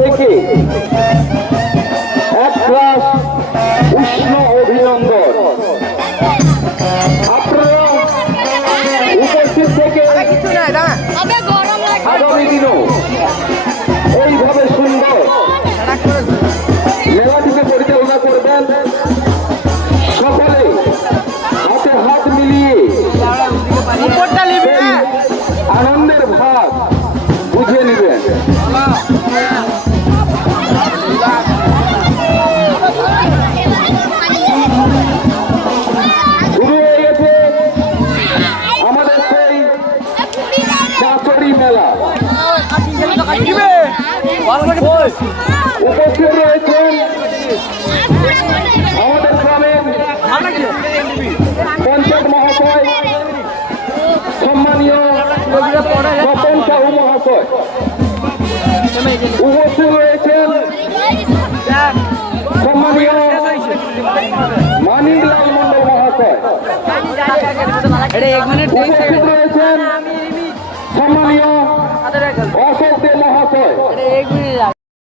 থেকে এক ক্লাস উষ্ণ অভিনন্দন। আপনারা উপস্থিত থেকে আগামী দিনও এইভাবে সুন্দর মেলাটিকে পরিচালনা করবেন। সকলে হাতে হাত মিলিয়ে আনন্দের ভাগ বুঝে নেবেন। শুরু হয়ে গেছে আমাদের সেই চাচড়ি মেলা। উপস্থিত রয়েছেন আমাদের গ্রামের পঞ্চায়েত মহাশয় সম্মানীয় স্বপন সাহু মহাশয়। উপস্থিত রয়েছেন সম্মানীয় মানিকলাল মন্ডল মহাশয়। উপস্থিত রয়েছেন সম্মানীয়